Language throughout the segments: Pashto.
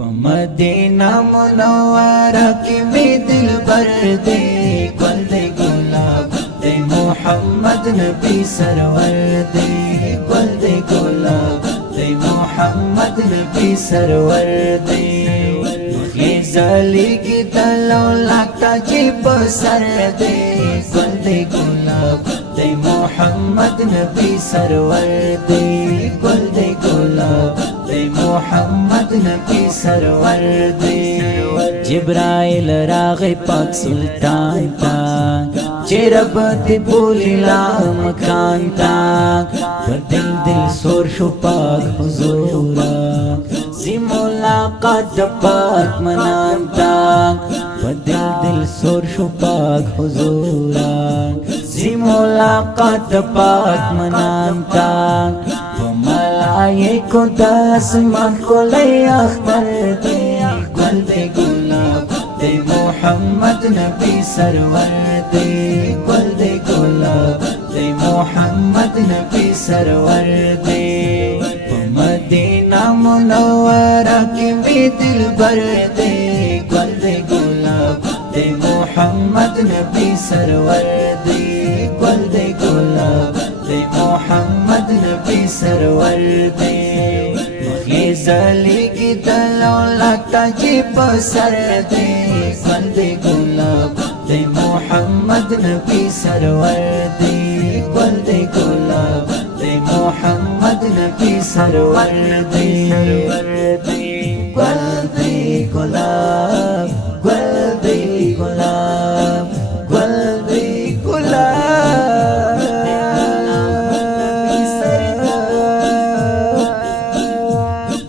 مدینہ منورہ کی می دل بر دے گل دے گلاب دے محمد نبی سرور دے گل دے گلاب دے محمد نبی سرور دے خیزالی کی تلو لکتا جی بسر دے گل دے گلاب دے محمد نبی سرور دے گل دے گلاب دے محمد نبی سرور دے جبرائیل راغی پاک سلطان تا چرب دی بولی لا مکان تا پر دل دل سور شو پاک حضورا زی ملاقات پاک منان تا پر دل دل سور شو پاک حضورا زی ملاقات پاک منان تا ملائکو داسمان کو لئی اختر دے گل دے گلاب دے محمد نبی سرور دے گل دے گلاب دے محمد نبی سرور دے مدینہ منورہ کی بھی دل بر دے گل دے گلاب دے محمد نبی سرور دے گل دے گلاب دے محمد نبی سرور دے خیزالی کی تلو لکتا جی بسر دے گل دے گلاب دے محمد نبی سرور دے گل دے گلاب دے محمد نبی سرور دے گل دے گلاب گل دے گلاب گل دے گلاب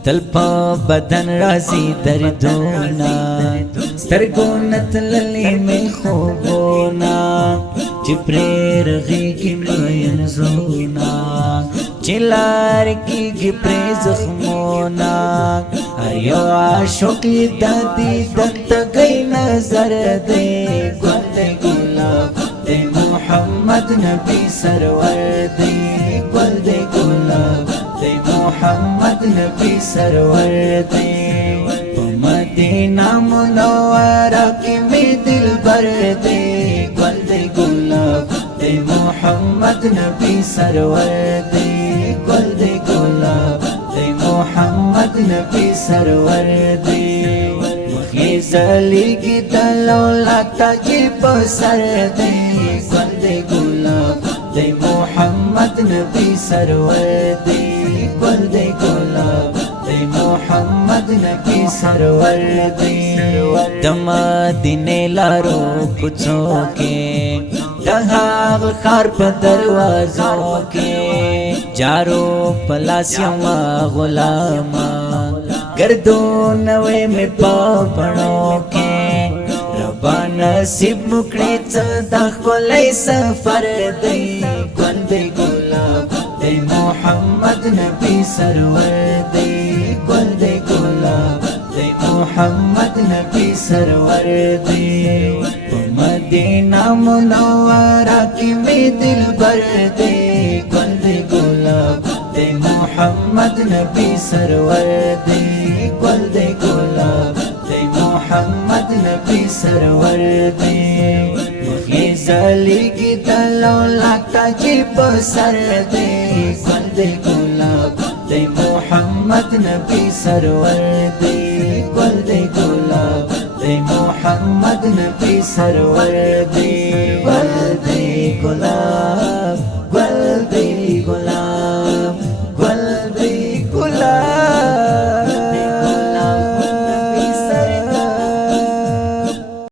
تل پا بدن رازی دردونا سترگونا تللی میں خوبونا چپری رغی کی مین زونا چلار کی گپری زخمونا ایو عاشقی دادی دکتا گئی نظر دے گل دے گلاب دے محمد نبی سرور دے گل دے گلاب دے محمد نبی سرور دے مدینہ منورہ کی می دل بر دے گل دے گلاب دے محمد نبی سرور دے گل دے گلاب دے محمد نبی سرور دے خیزالی کی تلو لکتا جی بسر دے گل دے گلاب دے محمد نبی سرور دے گل دے گلاب دے محمد نبی سرور دے مدینے لارو کچھو کے دہاغ خار پا دروازوں کے جارو پلاسیاں غلاما گردو نوے میں پاپڑوں کے ربا نصیب مکڑی صدق کو لئی سفر دے گل دے گلاب دے محمد نبی سرور دے گل دے گلاب دے محمد نبی سرور دے مدینہ منورہ کی می دل بر دے گل دے گلاب دے محمد نبی سرور دے گل دے گلاب دے محمد نبی سرور دے خیزالی کی تلو لکتا جی بسر دے گل دے گلاب دے محمد نبی سرور دے گل دے گلاب دے محمد نبی سرور دے گل دے گلاب